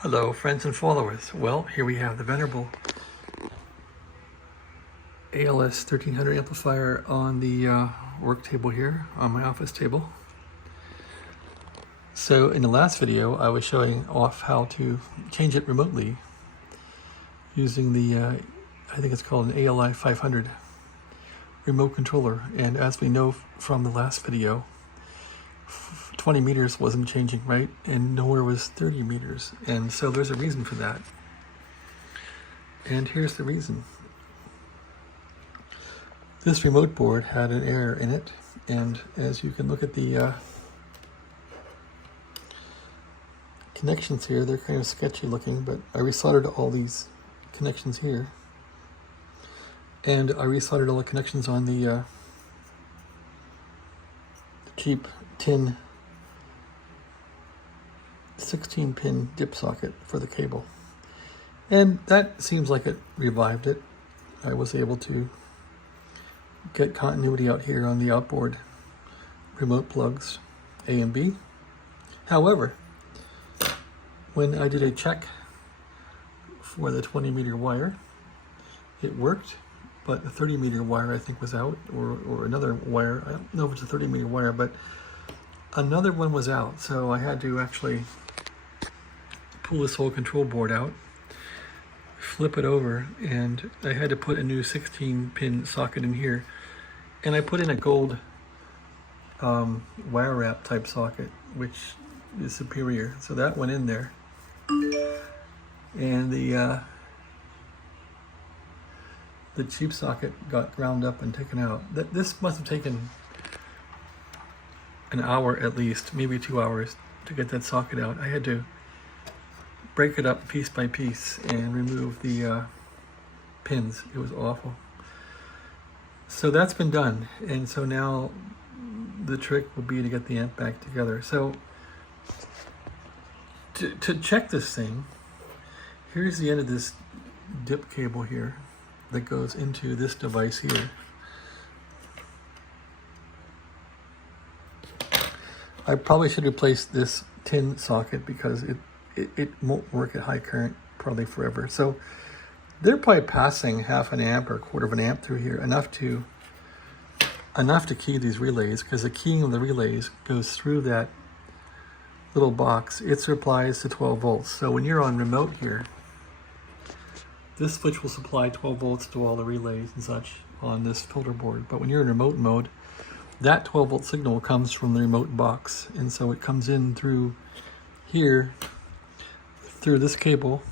Hello, friends and followers. Well, here we have the venerable ALS-1300 amplifier on the work table here, on my office table. So in the last video, I was showing off how to change it remotely using the, I think it's called an ARI 500 remote controller. And as we know from the last video, 20 meters wasn't changing, right? And nowhere was 30 meters. And so there's a reason for that. And here's the reason. This remote board had an error in it. And as you can look at the connections here, they're kind of sketchy looking, but I resoldered all these connections here. And I resoldered all the connections on the cheap tin 16-pin dip socket for the cable. And that seems like it revived it. I was able to get continuity out here on the outboard remote plugs A and B. However, when I did a check for the 20-meter wire, it worked, but the 30-meter wire I think was out, or another wire. I don't know if it's a 30-meter wire, but another one was out. So I had to actually pull this whole control board out, flip it over, and I had to put a new 16-pin socket in here. And I put in a gold wire wrap type socket, which is superior. So that went in there. And the cheap socket got ground up and taken out. This must have taken an hour at least, maybe 2 hours to get that socket out. I had to break it up piece by piece and remove the pins. It was awful. So that's been done, and so now the trick will be to get the amp back together. So to check this thing, here's the end of this dip cable here that goes into this device here. I probably should replace this tin socket because it won't work at high current probably forever. So they're probably passing half an amp or a quarter of an amp through here, enough to key these relays, because the keying of the relays goes through that little box. It supplies to 12 volts. So when you're on remote here, this switch will supply 12 volts to all the relays and such on this filter board. But when you're in remote mode, that 12 volt signal comes from the remote box. And so it comes in through here, through this cable,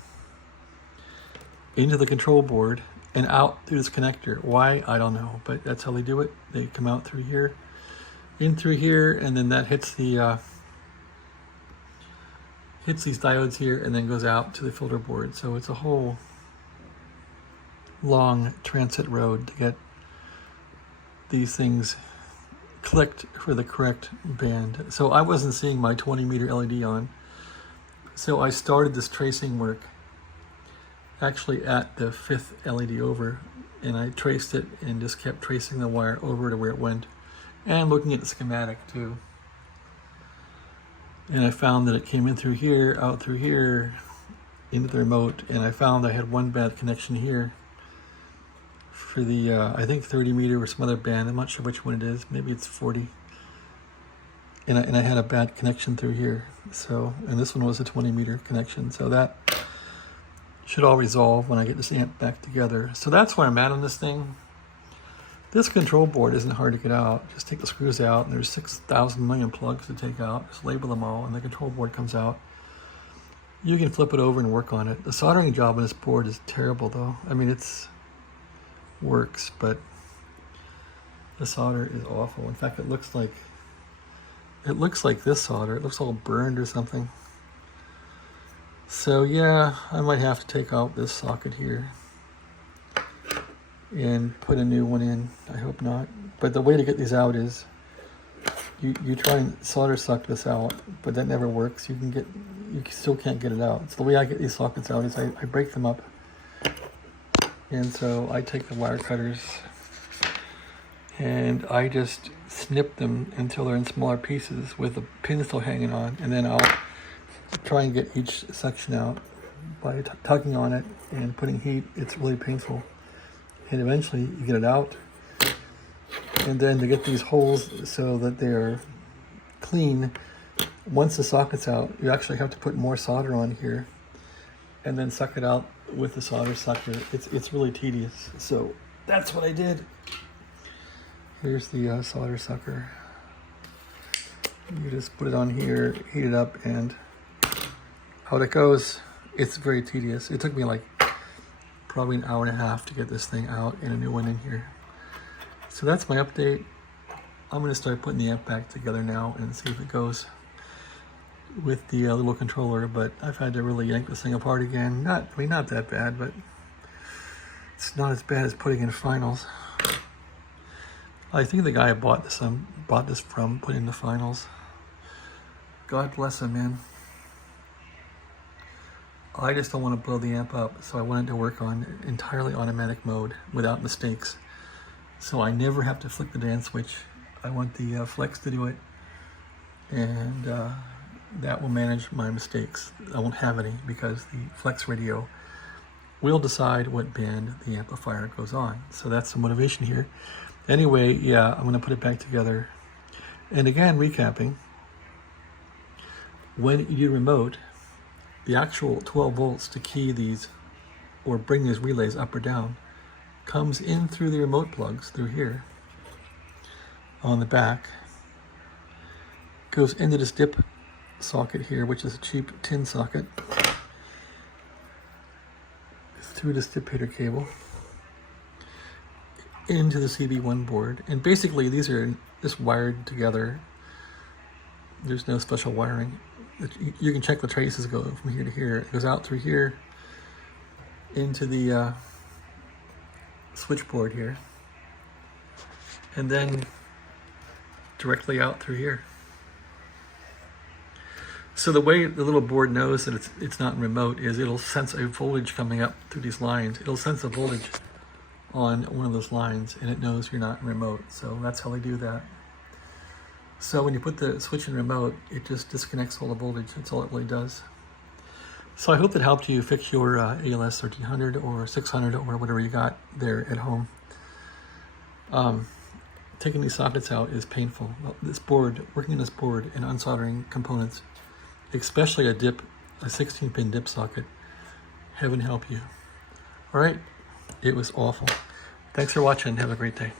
into the control board, and out through this connector. Why? I don't know, but that's how they do it. They come out through here, in through here, and then that hits the hits these diodes here, and then goes out to the filter board. So it's a whole long transit road to get these things clicked for the correct band. So I wasn't seeing my 20-meter LED on. So I started this tracing work actually at the 5th LED over, and I traced it and just kept tracing the wire over to where it went, and looking at the schematic too. And I found that it came in through here, out through here, into the remote, and I found I had one bad connection here for the, I think 30 meter or some other band. I'm not sure which one it is. Maybe it's 40. And I had a bad connection through here. So, and this one was a 20-meter connection. So that should all resolve when I get this amp back together. So that's where I'm at on this thing. This control board isn't hard to get out. Just take the screws out, and there's 6,000 million plugs to take out. Just label them all, and the control board comes out. You can flip it over and work on it. The soldering job on this board is terrible, though. I mean, it's works, but the solder is awful. In fact, it looks like this solder. It looks all burned or something. So yeah, I might have to take out this socket here and put a new one in. I hope not. But the way to get these out is you try and solder suck this out, but that never works. You still can't get it out. So the way I get these sockets out is I break them up. And so I take the wire cutters and I just snip them until they're in smaller pieces with the pin still hanging on, and then I'll try and get each section out by tugging on it and putting heat. It's really painful. And eventually you get it out. And then to get these holes so that they're clean, once the socket's out, you actually have to put more solder on here and then suck it out with the solder sucker. It's really tedious. So that's what I did. Here's the solder sucker. You just put it on here, heat it up, and out it goes. It's very tedious. It took me like probably an hour and a half to get this thing out and a new one in here. So that's my update. I'm going to start putting the amp back together now and see if it goes with the little controller, but I've had to really yank this thing apart again. Not that bad, but it's not as bad as putting in finals. I think the guy I bought this from put in the finals. God bless him, man. I just don't want to blow the amp up, so I wanted to work on entirely automatic mode without mistakes. So I never have to flick the dance switch. I want the flex to do it, and that will manage my mistakes. I won't have any because the flex radio will decide what band the amplifier goes on. So that's the motivation here. Anyway, yeah, I'm going to put it back together. And again, recapping, when you remote, the actual 12 volts to key these or bring these relays up or down comes in through the remote plugs through here on the back, goes into this dip socket here, which is a cheap tin socket, through this dissipator cable into the CB1 board. And basically these are just wired together. There's no special wiring. You can check the traces go from here to here. It goes out through here into the switchboard here, and then directly out through here. So the way the little board knows that it's not remote is it'll sense a voltage coming up through these lines. It'll sense a voltage on one of those lines, and it knows you're not remote. So that's how they do that. So when you put the switch in remote, it just disconnects all the voltage. That's all it really does. So I hope that helped you fix your ALS-1300 or 600 or whatever you got there at home. Taking these sockets out is painful. This board, working on this board and unsoldering components, especially a 16-pin dip socket, heaven help you. All right, it was awful. Thanks for watching. Have a great day.